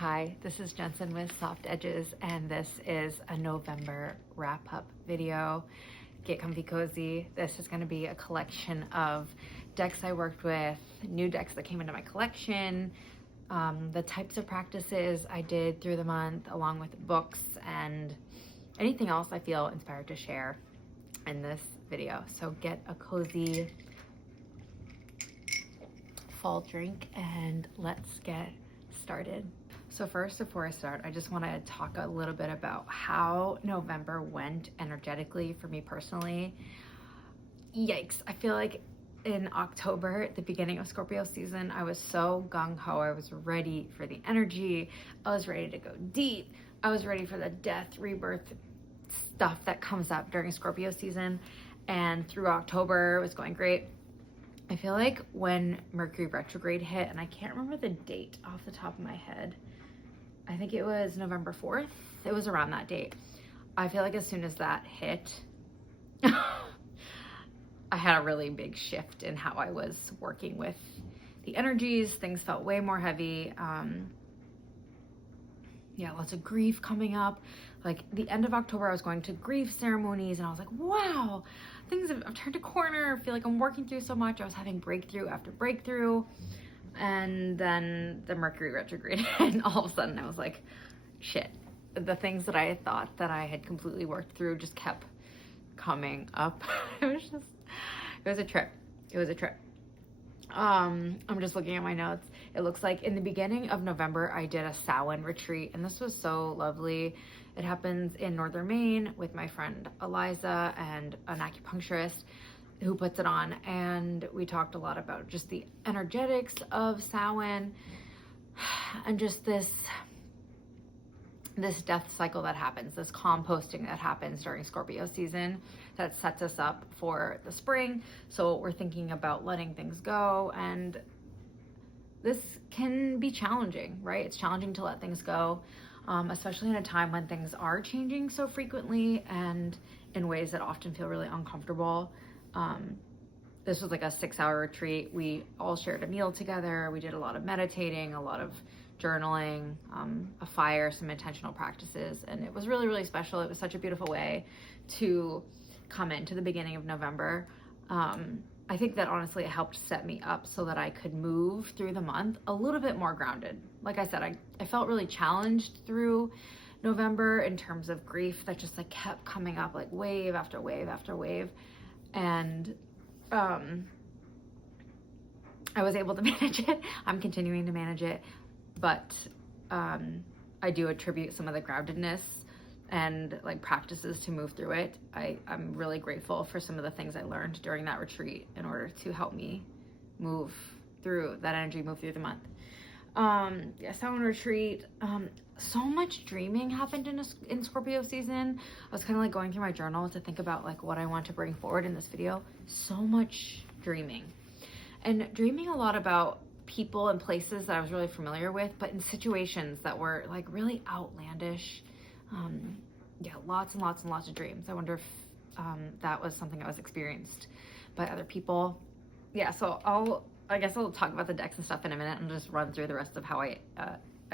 Hi, this is Jensyn with Soft Edges, and this is a November wrap-up video. Get comfy cozy. This is going to be a collection of decks I worked with, new decks that came into my collection, the types of practices I did through the month, along with books and anything else I feel inspired to share in this video. So get a cozy fall drink and let's get started. So first, before I start, I just want to talk a little bit about how November went energetically for me personally. Yikes. I feel like in October, at the beginning of Scorpio season, I was so gung-ho. I was ready for the energy. I was ready to go deep. I was ready for the death, rebirth stuff that comes up during Scorpio season. And through October, it was going great. I feel like when Mercury retrograde hit, and I can't remember the date off the top of my head, I think it was November 4th. It was around that date. I feel like as soon as that hit, I had a really big shift in how I was working with the energies. Things felt way more heavy. Lots of grief coming up. Like the end of October, I was going to grief ceremonies and I was like, wow, I've turned a corner. I feel like I'm working through so much. I was having breakthrough after breakthrough. And then the Mercury retrograde, and all of a sudden I was like, shit. The things that I thought that I had completely worked through just kept coming up. It was a trip. I'm just looking at my notes. It looks like in the beginning of November, I did a Samhain retreat, and this was so lovely. It happens in northern Maine with my friend Eliza and an acupuncturist who puts it on, and we talked a lot about just the energetics of Samhain and just this death cycle that happens, this composting that happens during Scorpio season that sets us up for the spring. So we're thinking about letting things go, and this can be challenging, right? It's challenging to let things go, especially in a time when things are changing so frequently and in ways that often feel really uncomfortable. This was like a 6-hour retreat. We all shared a meal together. We did a lot of meditating, a lot of journaling, a fire, some intentional practices, and it was really, really special. It was such a beautiful way to come into the beginning of November. I think that honestly it helped set me up so that I could move through the month a little bit more grounded. Like I said, I felt really challenged through November in terms of grief that just like kept coming up like wave after wave after wave. And I was able to manage it. I'm continuing to manage it, but I do attribute some of the groundedness and like practices to move through it. I'm really grateful for some of the things I learned during that retreat in order to help me move through that energy, move through the month. Samhain retreat. So much dreaming happened in Scorpio season. I was kind of like going through my journal to think about like what I want to bring forward in this video. So much dreaming, and dreaming a lot about people and places that I was really familiar with, but in situations that were like really outlandish. Lots and lots and lots of dreams. I wonder if that was something I was experienced by other people. So I guess I'll talk about the decks and stuff in a minute and just run through the rest of how I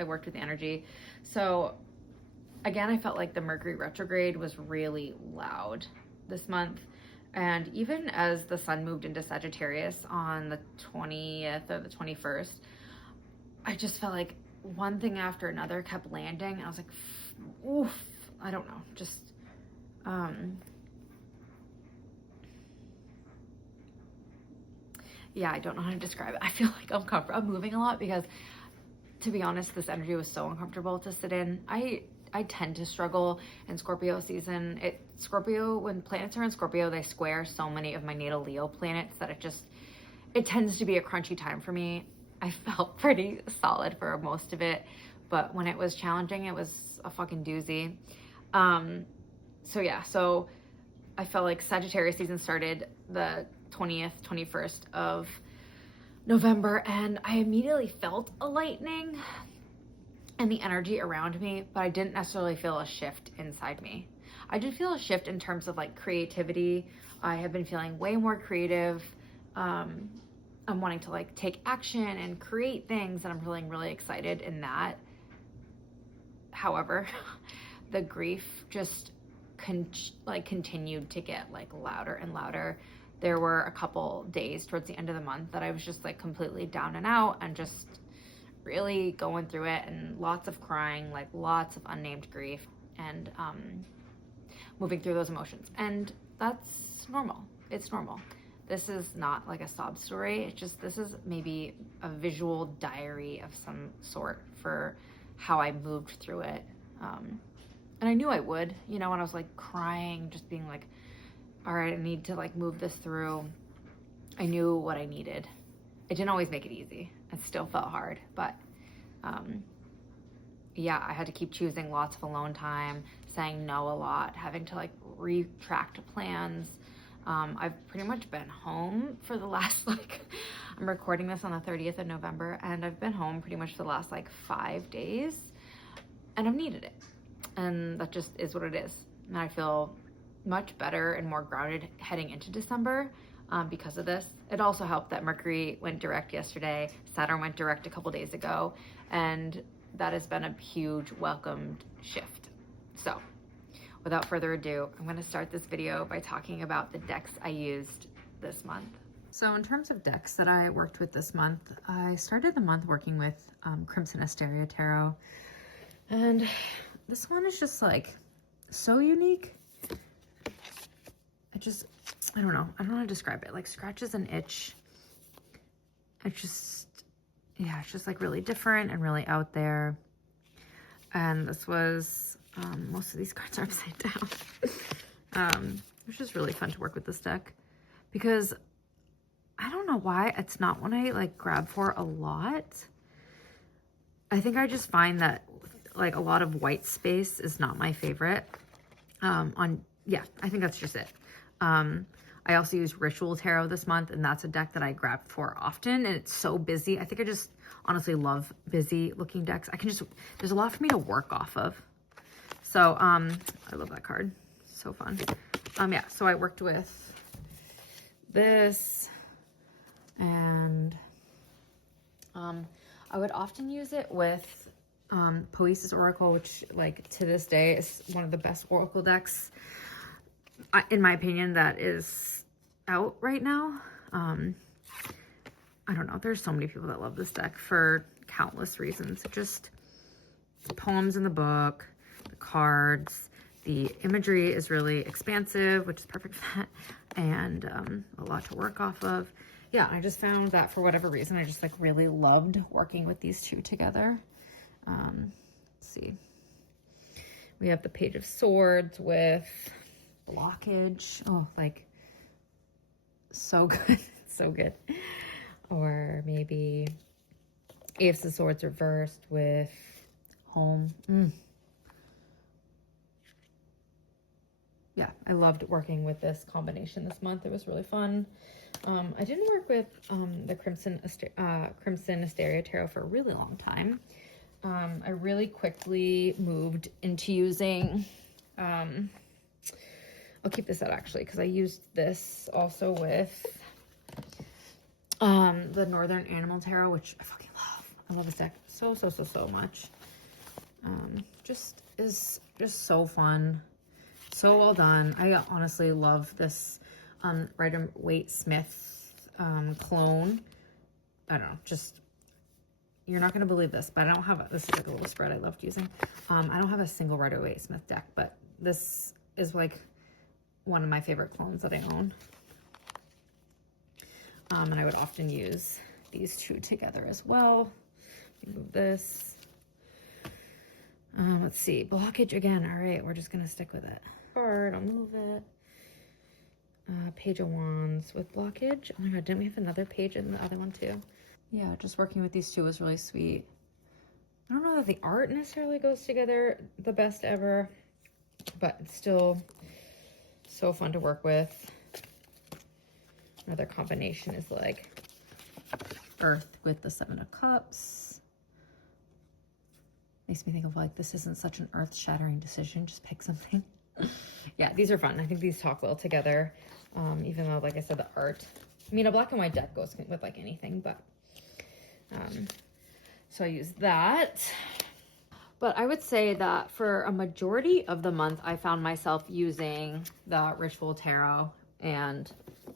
worked with the energy. So again, I felt like the Mercury retrograde was really loud this month. And even as the sun moved into Sagittarius on the 20th or the 21st, I just felt like one thing after another kept landing. I was like, oof, I don't know, just, I don't know how to describe it. I feel like I'm moving a lot because, to be honest, this energy was so uncomfortable to sit in. I tend to struggle in Scorpio season. When planets are in Scorpio, they square so many of my natal Leo planets that it tends to be a crunchy time for me. I felt pretty solid for most of it, but when it was challenging, it was a fucking doozy. So I felt like Sagittarius season started the 20th, 21st of November, and I immediately felt a lightening and the energy around me, but I didn't necessarily feel a shift inside me. I did feel a shift in terms of like creativity. I have been feeling way more creative. I'm wanting to like take action and create things, and I'm feeling really excited in that However, the grief just continued to get like louder and louder. There were a couple days towards the end of the month that I was just like completely down and out and just really going through it, and lots of crying, like lots of unnamed grief, and moving through those emotions. And that's normal. It's normal. This is not like a sob story. It's just, this is maybe a visual diary of some sort for how I moved through it. And I knew I would, you know, when I was like crying, just being like, all right, I need to like move this through. I knew what I needed. It didn't always make it easy. It still felt hard, but yeah, I had to keep choosing lots of alone time, saying no a lot, having to like retract plans. I've pretty much been home for the last like, I'm recording this on the 30th of November, and I've been home pretty much for the last like 5 days, and I've needed it. And that just is what it is. And I feel much better and more grounded heading into December because of this. It also helped that Mercury went direct yesterday, Saturn went direct a couple days ago, and that has been a huge welcomed shift. So without further ado, I'm going to start this video by talking about the decks I used this month. So in terms of decks that I worked with this month, I started the month working with Crimson Asteria Tarot, and this one is just like so unique. I don't know how to describe it. Like scratches an itch. It's just, yeah, it's just like really different and really out there. And this was, most of these cards are upside down. It was just really fun to work with this deck because I don't know why it's not one I like grab for a lot. I think I just find that like a lot of white space is not my favorite. Yeah, I think that's just it. I also used Ritual Tarot this month, and that's a deck that I grab for often, and it's so busy. I think I just honestly love busy looking decks. There's a lot for me to work off of. So, I love that card. So fun. Yeah, so I worked with this, and I would often use it with Poesis Oracle, which like to this day is one of the best Oracle decks, in my opinion, that is out right now. I don't know. There's so many people that love this deck for countless reasons. Just the poems in the book, the cards, the imagery is really expansive, which is perfect for that, and a lot to work off of. Yeah, I just found that for whatever reason, I just like really loved working with these two together. Let's see. We have the Page of Swords with blockage. Oh, like so good. So good. Or maybe Ace of Swords reversed with home. Yeah, I loved working with this combination this month. It was really fun. I didn't work with the Crimson Asteria Tarot for a really long time. I really quickly moved into using, I'll keep this out actually, because I used this also with the Northern Animal Tarot, which I fucking love. I love this deck so much. Just so fun. So well done. I honestly love this Rider-Waite-Smith clone. I don't know, just, you're not going to believe this, but I don't have, this is like a little spread I loved using. I don't have a single Rider-Waite-Smith deck, but this is like one of my favorite clones that I own. And I would often use these two together as well. Let me move this. Let's see, blockage again. All right, we're just going to stick with it. Card, I'll move it. Page of Wands with blockage. Oh my god, didn't we have another page in the other one too? Yeah, just working with these two was really sweet. I don't know that the art necessarily goes together the best ever, but it's still so fun to work with. Another combination is like Earth with the Seven of Cups. Makes me think of like, this isn't such an earth-shattering decision, just pick something. Yeah, these are fun. I think these talk well together, even though, like I said, the art, I mean, a black and white deck goes with like anything, but so I use that. But I would say that for a majority of the month, I found myself using the Ritual Tarot and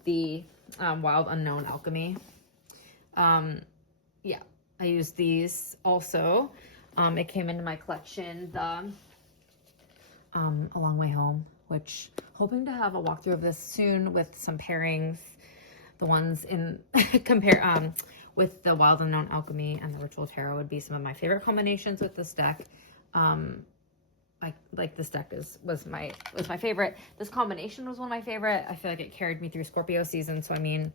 the Wild Unknown Alchemy. Yeah, I used these also. It came into my collection, the A Long Way Home, which hoping to have a walkthrough of this soon with some pairings. The ones in with the Wild Unknown Alchemy and the Ritual Tarot would be some of my favorite combinations with this deck. Like this deck was my favorite. This combination was one of my favorite. I feel like it carried me through Scorpio season. So I mean,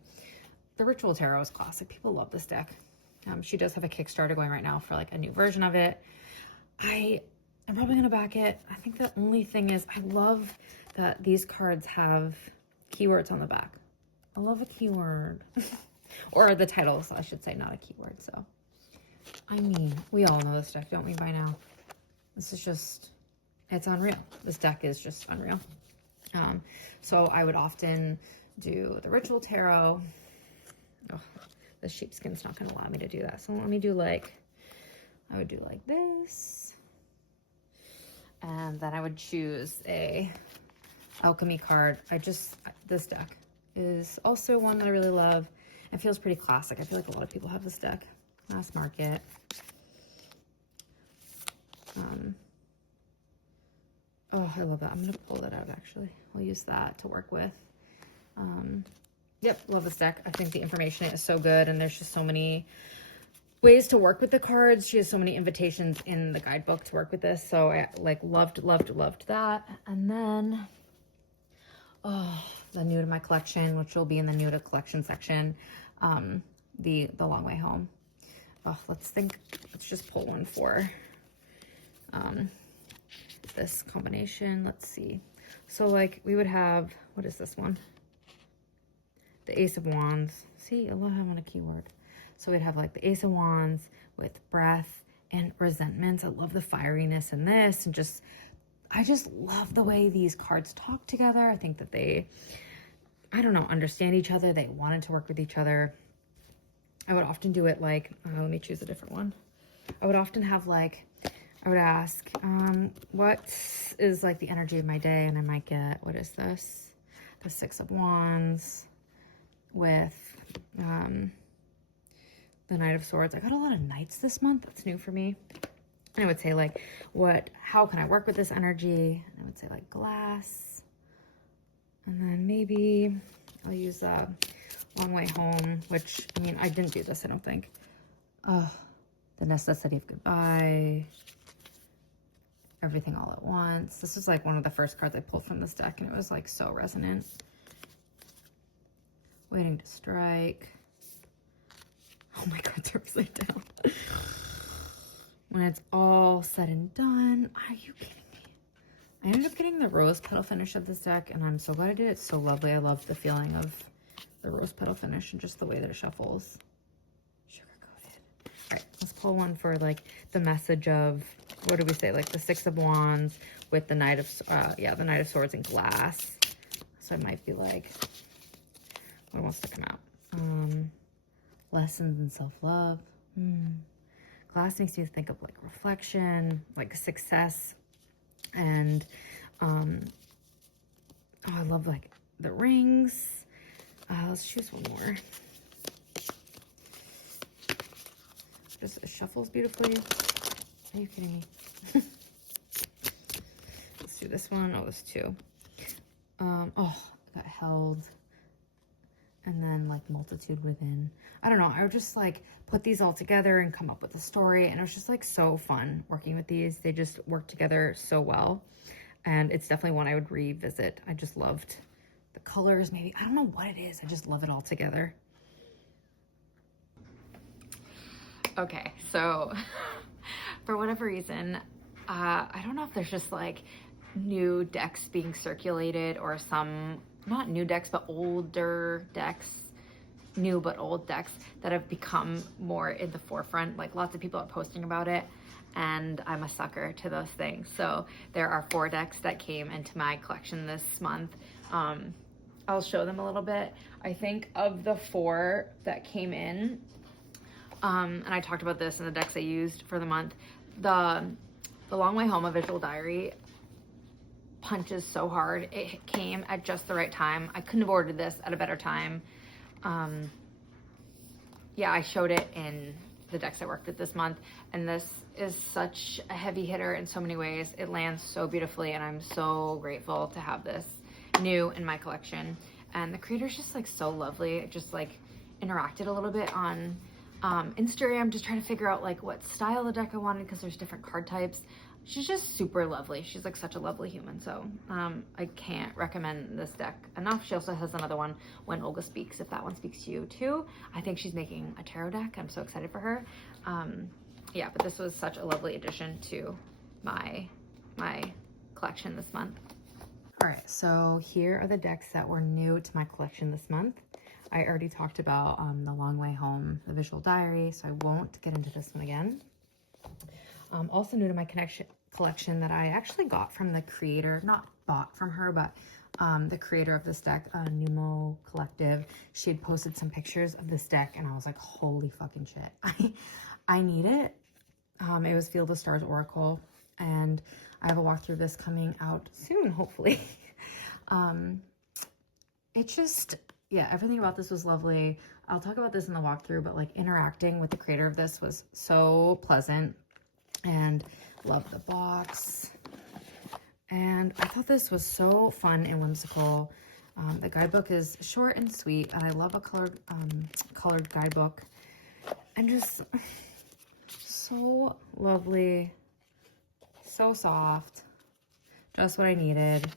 the Ritual Tarot is classic. People love this deck. She does have a Kickstarter going right now for like a new version of it. I'm probably gonna back it. I think the only thing is I love that these cards have keywords on the back. I love a keyword. Or the titles, I should say, not a keyword. So, I mean, we all know this deck, don't we, by now? This is just, it's unreal. This deck is just unreal. So I would often do the Ritual Tarot. Oh, the sheepskin's not going to allow me to do that. So let me do like, I would do like this. And then I would choose a alchemy card. This deck is also one that I really love. It feels pretty classic. I feel like a lot of people have this deck. Mass market. Oh, I love that. I'm going to pull that out, actually. We'll use that to work with. Yep, love this deck. I think the information is so good, and there's just so many ways to work with the cards. She has so many invitations in the guidebook to work with this, so I like loved that. And then the new to my collection, which will be in the new to collection section, the Long Way Home. Let's just pull one for this combination. Let's see. So like we would have, what is this one? The Ace of Wands. See, I love having a keyword. So we'd have like the Ace of Wands with breath and resentments. I love the fieriness in this, and I just love the way these cards talk together. I think that they, I don't know, understand each other. They wanted to work with each other. I would often do it like, let me choose a different one. I would often have like, I would ask, what is like the energy of my day? And I might get, what is this? The Six of Wands with the Knight of Swords. I got a lot of knights this month. That's new for me. And I would say like, how can I work with this energy? And I would say like glass. And then maybe I'll use a Long Way Home, which, I mean, I didn't do this, I don't think. The Necessity of Goodbye. Everything All at Once. This was like one of the first cards I pulled from this deck, and it was like so resonant. Waiting to Strike. Oh my God, they're upside down. When it's all said and done. Are you kidding me? I ended up getting the rose petal finish of this deck, and I'm so glad I did. It's so lovely. I love the feeling of the rose petal finish and just the way that it shuffles. Sugar coated. All right, let's pull one for like the message of, what do we say? Like the Six of Wands with the Knight of, the Knight of Swords and glass. So I might be like, what wants to come out? Lessons in self-love. Glass makes me think of like reflection, like success, and I love like the rings. Let's choose one more. Just it shuffles beautifully. Are you kidding me? Let's do this one. Oh, there's two. Got held. And then like multitude within. I don't know. I would just like put these all together and come up with a story. And it was just like so fun working with these. They just work together so well. And it's definitely one I would revisit. I just loved the colors. Maybe, I don't know what it is. I just love it all together. Okay, so for whatever reason, I don't know if there's just like new decks being circulated or some, not new decks, but older decks, new but old decks that have become more in the forefront. Like lots of people are posting about it, and I'm a sucker to those things. So there are 4 decks that came into my collection this month. I'll show them a little bit. I think of the 4 that came in, and I talked about this in the decks I used for the month, the The Long Way Home, A Visual Diary punches so hard. It came at just the right time. I couldn't have ordered this at a better time. Yeah, I showed it in the decks I worked with this month, and this is such a heavy hitter in so many ways. It lands so beautifully, and I'm so grateful to have this new in my collection. And the creator's just like so lovely. It just like interacted a little bit on Instagram, just trying to figure out like what style of deck I wanted, because there's different card types. She's just super lovely. She's like such a lovely human. So I can't recommend this deck enough. She also has another one, When Olga Speaks, if that one speaks to you too. I think she's making a tarot deck. I'm so excited for her. Yeah, but this was such a lovely addition to my collection this month. All right, so here are the decks that were new to my collection this month. I already talked about The Long Way Home, The Visual Diary, so I won't get into this one again. Also new to my collection that I actually got from the creator, not bought from her, but the creator of this deck, Numo Collective. She had posted some pictures of this deck, and I was like, holy fucking shit, I need it. It was Field of Stars Oracle, and I have a walkthrough of this coming out soon, hopefully. It just, yeah, everything about this was lovely. I'll talk about this in the walkthrough, but like interacting with the creator of this was so pleasant, and love the box. And I thought this was so fun and whimsical. The guidebook is short and sweet, and I love a colored guidebook, and just so lovely, so soft, just what I needed.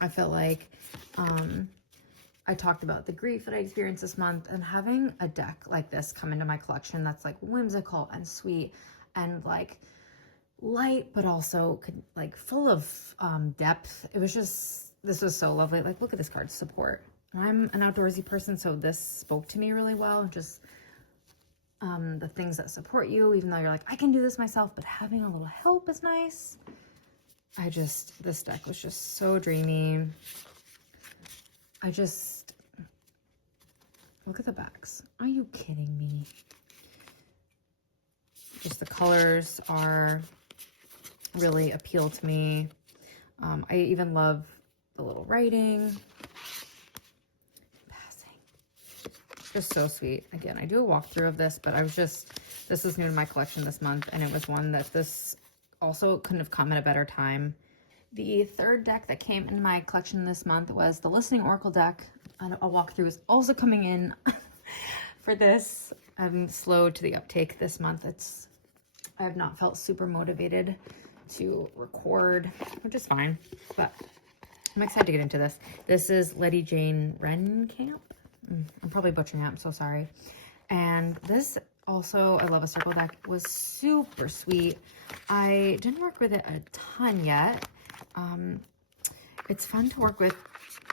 I felt like I talked about the grief that I experienced this month, and having a deck like this come into my collection that's like whimsical and sweet and like light, but also like full of depth. It was just, this was so lovely. Like, look at this card, support. I'm an outdoorsy person, so this spoke to me really well. Just the things that support you, even though you're like, I can do this myself, but having a little help is nice. This deck was just so dreamy. Look at the backs. Are you kidding me? Just the colors are really appeal to me. I even love the little writing. Just so sweet. Again, I do a walkthrough of this, but this was new to my collection this month, and it was one that this also couldn't have come at a better time. The third deck that came in my collection this month was the Listening Oracle deck, and a walkthrough is also coming in for this. I'm slow to the uptake this month. I have not felt super motivated to record, which is fine, but I'm excited to get into this. This is Letty Jane Renkamp. I'm probably butchering that. I'm so sorry. And this also, I Love a Circle deck, was super sweet. I didn't work with it a ton yet. It's fun to work with,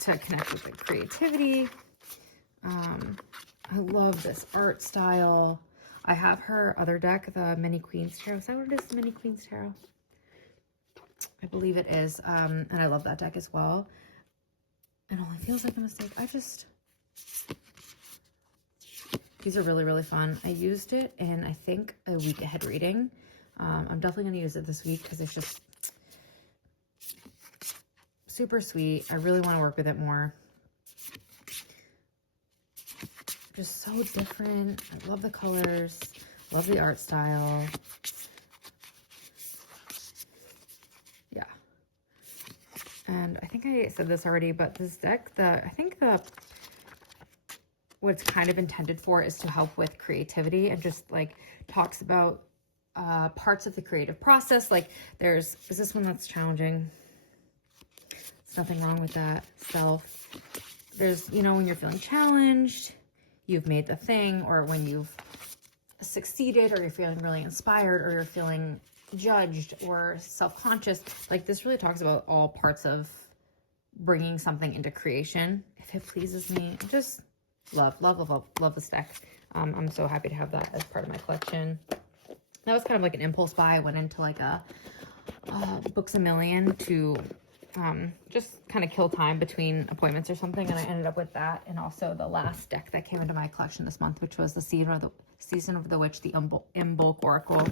to connect with like creativity. I love this art style. I have her other deck, the Many Queens Tarot. Is that what it is? The Many Queens Tarot? I believe it is. And I love that deck as well. It only feels like a mistake. These are really, really fun. I used it in, I think, a week ahead reading. I'm definitely going to use it this week because it's just super sweet. I really want to work with it more. Just so different. I love the colors. Love the art style. Yeah. And I think I said this already, but this deck, what it's kind of intended for is to help with creativity, and just like talks about parts of the creative process. Like is this one that's challenging? There's nothing wrong with that. Self. There's, when you're feeling challenged, you've made the thing, or when you've succeeded, or you're feeling really inspired, or you're feeling judged or self-conscious. Like, this really talks about all parts of bringing something into creation. If it pleases me, just love this deck. I'm so happy to have that as part of my collection. That was kind of like an impulse buy. I went into like a Books A Million to just kind of kill time between appointments or something, and I ended up with that, and also the last deck that came into my collection this month, which was the Season of the Witch, the Imbolc Oracle.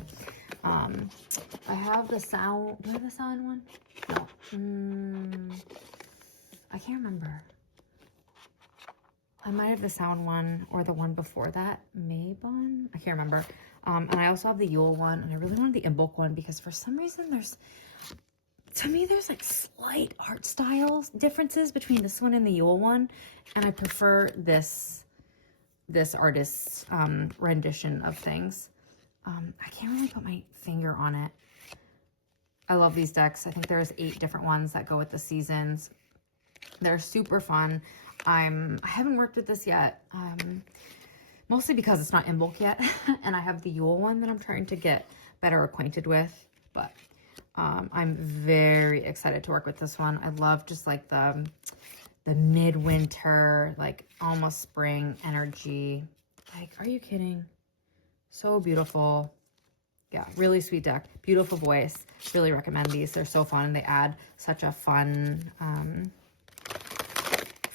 I have the sound. Do I have the sound one? No. I can't remember. I might have the sound one or the one before that. Mabon? I can't remember. And I also have the Yule one, and I really wanted the Imbolc one because for some reason to me, there's like slight art styles differences between this one and the Yule one, and I prefer this artist's rendition of things. I can't really put my finger on it. I love these decks. I think there's 8 different ones that go with the seasons. They're super fun. I haven't worked with this yet, mostly because it's not Imbolc yet, and I have the Yule one that I'm trying to get better acquainted with, but I'm very excited to work with this one. I love just like the midwinter, like almost spring energy. Like, are you kidding? So beautiful. Yeah, really sweet deck. Beautiful voice. Really recommend these. They're so fun. They add such a fun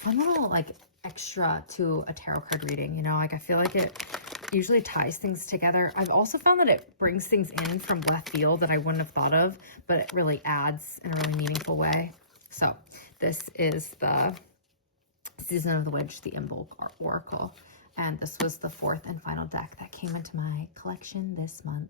little like extra to a tarot card reading, you know? Like, I feel like it usually ties things together. I've also found that it brings things in from left field that I wouldn't have thought of, but it really adds in a really meaningful way. So this is the Season of the Witch, the Imbolc Oracle. And this was the 4th and final deck that came into my collection this month.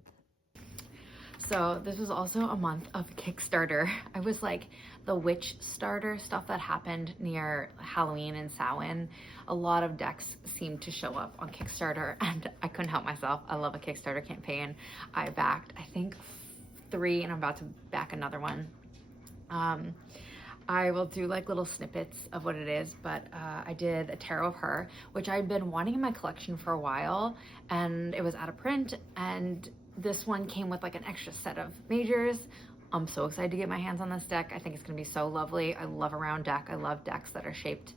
So this was also a month of Kickstarter. I was like, the witch starter stuff that happened near Halloween and Samhain, a lot of decks seemed to show up on Kickstarter, and I couldn't help myself. I love a Kickstarter campaign. I backed, I think, 3, and I'm about to back another one. I will do like little snippets of what it is, but I did a Tarot of Her, which I'd been wanting in my collection for a while, and it was out of print, and this one came with like an extra set of majors. I'm so excited to get my hands on this deck. I think it's gonna be so lovely. I love a round deck. I love decks that are shaped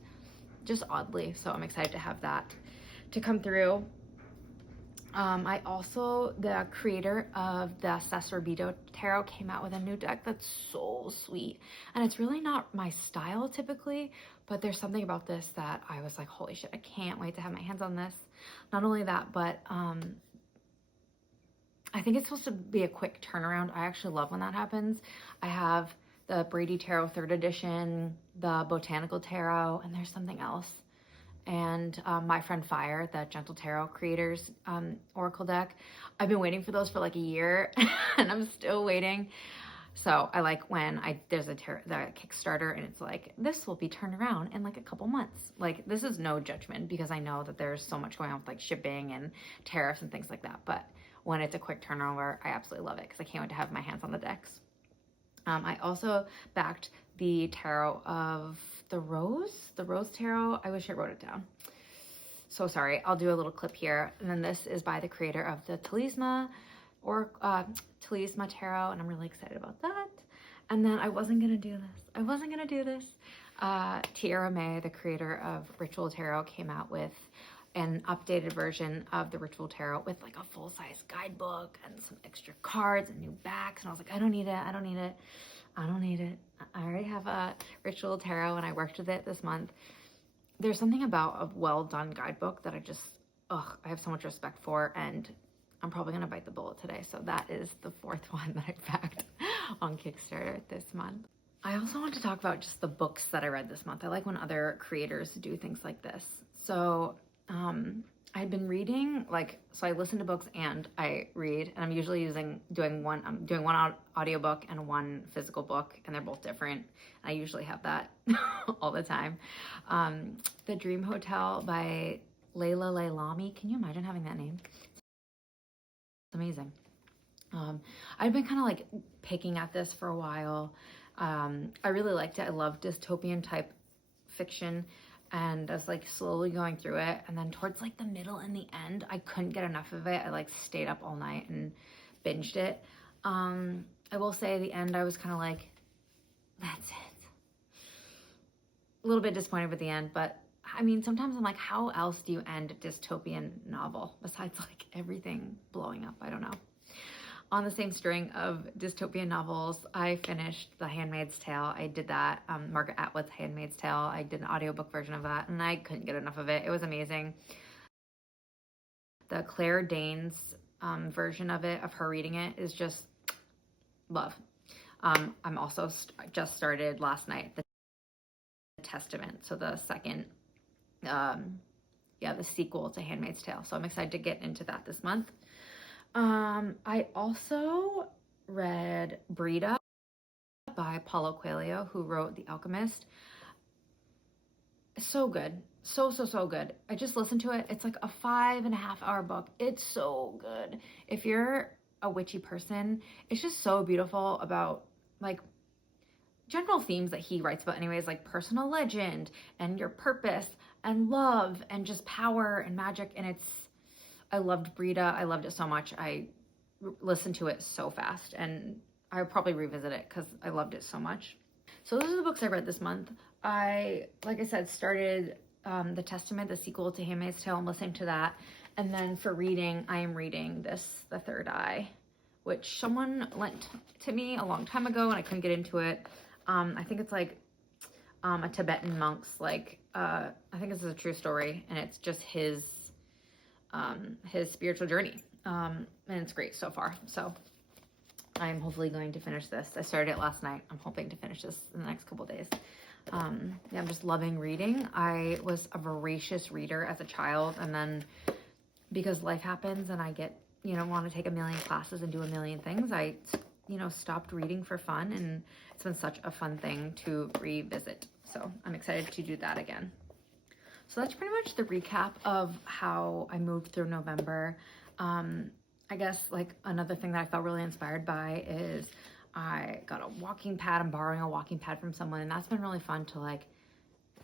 just oddly, so I'm excited to have that to come through. I also, the creator of the Sacerdote Tarot came out with a new deck that's so sweet. And it's really not my style typically, but there's something about this that I was like, holy shit, I can't wait to have my hands on this. Not only that, but I think it's supposed to be a quick turnaround. I actually love when that happens. I have the Brady Tarot 3rd edition, the Botanical Tarot, and there's something else. And My Friend Fire, the Gentle Tarot creators Oracle deck. I've been waiting for those for like a year, and I'm still waiting. So I like when there's the Kickstarter, and it's like, this will be turned around in like a couple months. Like, this is no judgment, because I know that there's so much going on with like shipping and tariffs and things like that. But when it's a quick turnover, I absolutely love it, because I can't wait to have my hands on the decks. I also backed the Tarot of the Rose Tarot. I wish I wrote it down. So sorry. I'll do a little clip here. And then this is by the creator of the Talisma Tarot, and I'm really excited about that. And then I wasn't gonna do this. Tierra May, the creator of Ritual Tarot, came out with an updated version of the Ritual Tarot with like a full-size guidebook and some extra cards and new backs. And I was like, I don't need it. I already have a Ritual Tarot, and I worked with it this month. There's something about a well-done guidebook that I have so much respect for, and I'm probably gonna bite the bullet today. So that is the 4th one that I backed on Kickstarter this month. I also want to talk about just the books that I read this month. I like when other creators do things like this. So I've been reading, so I listen to books and I read, and I'm usually doing one audiobook and one physical book, and they're both different. I usually have that all the time. The Dream Hotel by Layla Lailami. Can you imagine having that name? It's amazing. I've been kind of like picking at this for a while. I really liked it. I love dystopian type fiction. And I was like slowly going through it, and then towards like the middle and the end, I couldn't get enough of it. I like stayed up all night and binged it. I will say at the end, I was kind of like, that's it. A little bit disappointed with the end, but I mean, sometimes I'm like, how else do you end a dystopian novel besides like everything blowing up? I don't know. on the same string of dystopian novels, I finished The Handmaid's Tale. I did that, Margaret Atwood's Handmaid's Tale. I did an audiobook version of that, and I couldn't get enough of it. It was amazing. The Claire Danes version of it, of her reading it, is just love. I'm also just started last night the Testament, so the second, the sequel to Handmaid's Tale. So I'm excited to get into that this month. I also read Brida by Paulo Coelho, who wrote The Alchemist. So good. So good. I just listened to it. It's like a 5.5-hour book. It's so good. If you're a witchy person, it's just so beautiful about like general themes that he writes about anyways, like personal legend and your purpose and love and just power and magic. And I loved Brida. I loved it so much. I listened to it so fast, and I'll probably revisit it because I loved it so much. So those are the books I read this month. Like I said, started The Testament, the sequel to Handmaid's Tale, and listening to that. And then for reading, I am reading The Third Eye, which someone lent to me a long time ago and I couldn't get into it. I think it's like a Tibetan monk's, like, I think this is a true story, and it's just his spiritual journey. And it's great so far. So I'm hopefully going to finish this. I started it last night. I'm hoping to finish this in the next couple days. I'm just loving reading. I was a voracious reader as a child, and then because life happens and I get, want to take a million classes and do a million things, I, stopped reading for fun, and it's been such a fun thing to revisit. So I'm excited to do that again. So that's pretty much the recap of how I moved through November. I guess like another thing that I felt really inspired by is I got a walking pad. I'm borrowing a walking pad from someone, and that's been really fun to like,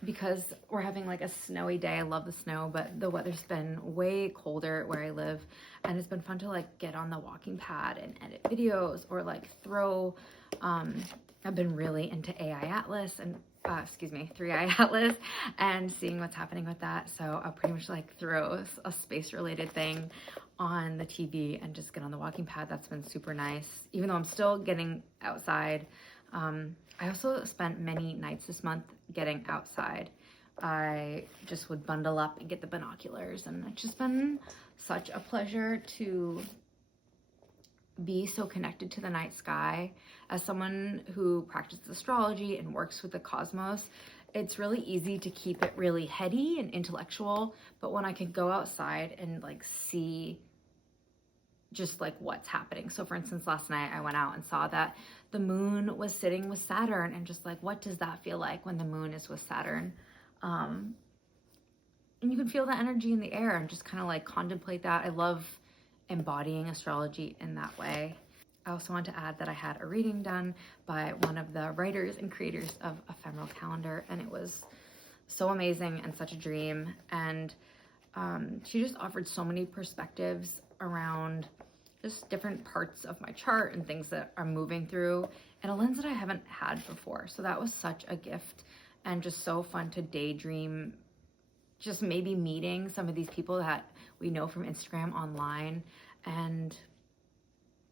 because we're having like a snowy day. I love the snow, but the weather's been way colder where I live, and it's been fun to like get on the walking pad and edit videos or like throw, I've been really into 3i Atlas and seeing what's happening with that. So I'll pretty much like throw a space related thing on the TV and just get on the walking pad. That's been super nice, even though I'm still getting outside. I also spent many nights this month getting outside. I just would bundle up and get the binoculars, and it's just been such a pleasure to be so connected to the night sky. As someone who practices astrology and works with the cosmos, it's really easy to keep it really heady and intellectual, but when I could go outside and like see just like what's happening. So for instance, last night I went out and saw that the moon was sitting with Saturn, and just like, what does that feel like when the moon is with Saturn? And you can feel the energy in the air and just kind of like contemplate that. I love embodying astrology in that way. I also want to add that I had a reading done by one of the writers and creators of Ephemeral Calendar, and it was so amazing and such a dream. And she just offered so many perspectives around just different parts of my chart and things that I'm moving through, and a lens that I haven't had before. So that was such a gift, and just so fun to daydream, just maybe meeting some of these people that we know from Instagram online. And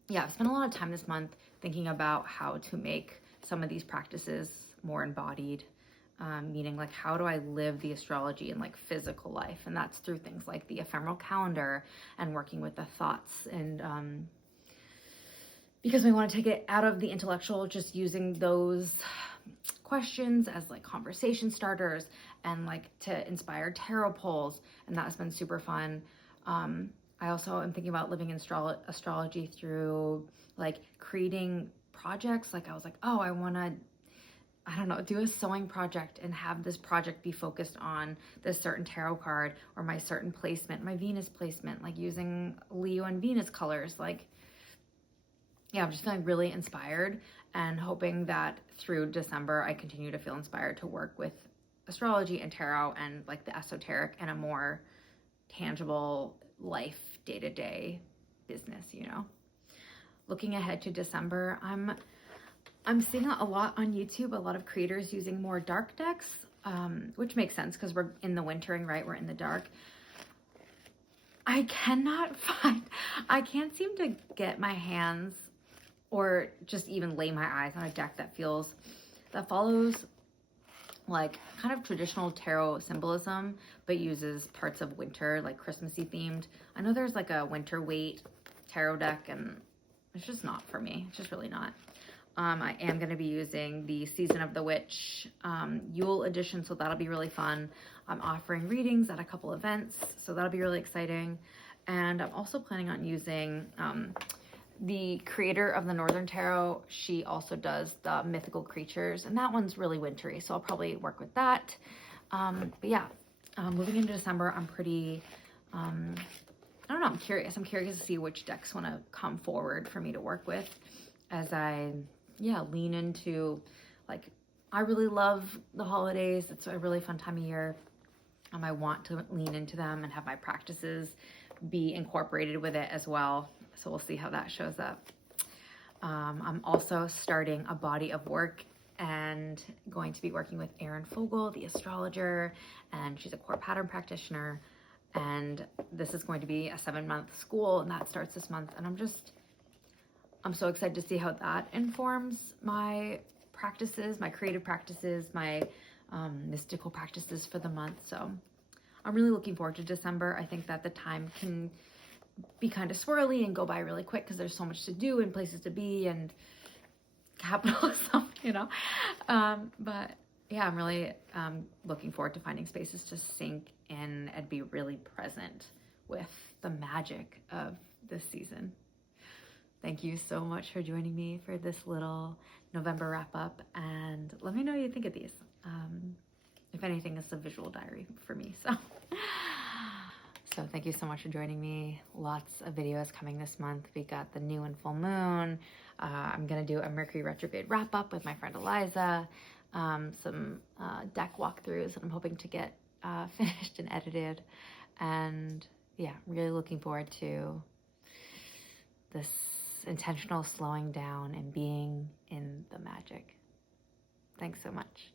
yeah, I've spent a lot of time this month thinking about how to make some of these practices more embodied, meaning like, how do I live the astrology in like physical life? And that's through things like the ephemeral calendar and working with the thoughts. And because we want to take it out of the intellectual, just using those questions as like conversation starters and like to inspire tarot polls. And that has been super fun. I also am thinking about living in astrology through like creating projects. Like I was like, oh, I want to, I don't know, do a sewing project and have this project be focused on this certain tarot card or my certain placement, my Venus placement, like using Leo and Venus colors. Like, yeah, I'm just feeling really inspired and hoping that through December, I continue to feel inspired to work with astrology and tarot and like the esoteric in a more tangible life, day-to-day business, Looking ahead to December, I'm seeing a lot on YouTube, a lot of creators using more dark decks, which makes sense because we're in the wintering, right? We're in the dark. I cannot find, I can't seem to get my hands or just even lay my eyes on a deck that follows like kind of traditional tarot symbolism, but uses parts of winter, like Christmassy themed. I know there's like a winter weight tarot deck, and it's just not for me. It's just really not. I am going to be using the Season of the Witch Yule edition, so that'll be really fun. I'm offering readings at a couple events, so that'll be really exciting. And I'm also planning on using the creator of the Northern Tarot. She also does the mythical creatures, and that one's really wintry, so I'll probably work with that. But yeah, moving into December, I'm pretty, I don't know, I'm curious. I'm curious to see which decks want to come forward for me to work with as I, lean into, like, I really love the holidays. It's a really fun time of year. I want to lean into them and have my practices be incorporated with it as well. So we'll see how that shows up. I'm also starting a body of work and going to be working with Erin Fogel, the astrologer, and she's a core pattern practitioner. And this is going to be a 7-month school, and that starts this month. And I'm so excited to see how that informs my practices, my creative practices, my mystical practices for the month. So I'm really looking forward to December. I think that the time can be kind of swirly and go by really quick because there's so much to do and places to be and capitalism, but yeah, I'm really looking forward to finding spaces to sink in and be really present with the magic of this season. Thank you so much for joining me for this little November wrap up, and let me know what you think of these. If anything, it's a visual diary for me, So thank you so much for joining me. Lots of videos coming this month. We got the new and full moon. I'm gonna do a Mercury retrograde wrap up with my friend Eliza. Some deck walkthroughs that I'm hoping to get finished and edited. And yeah, really looking forward to this intentional slowing down and being in the magic. Thanks so much.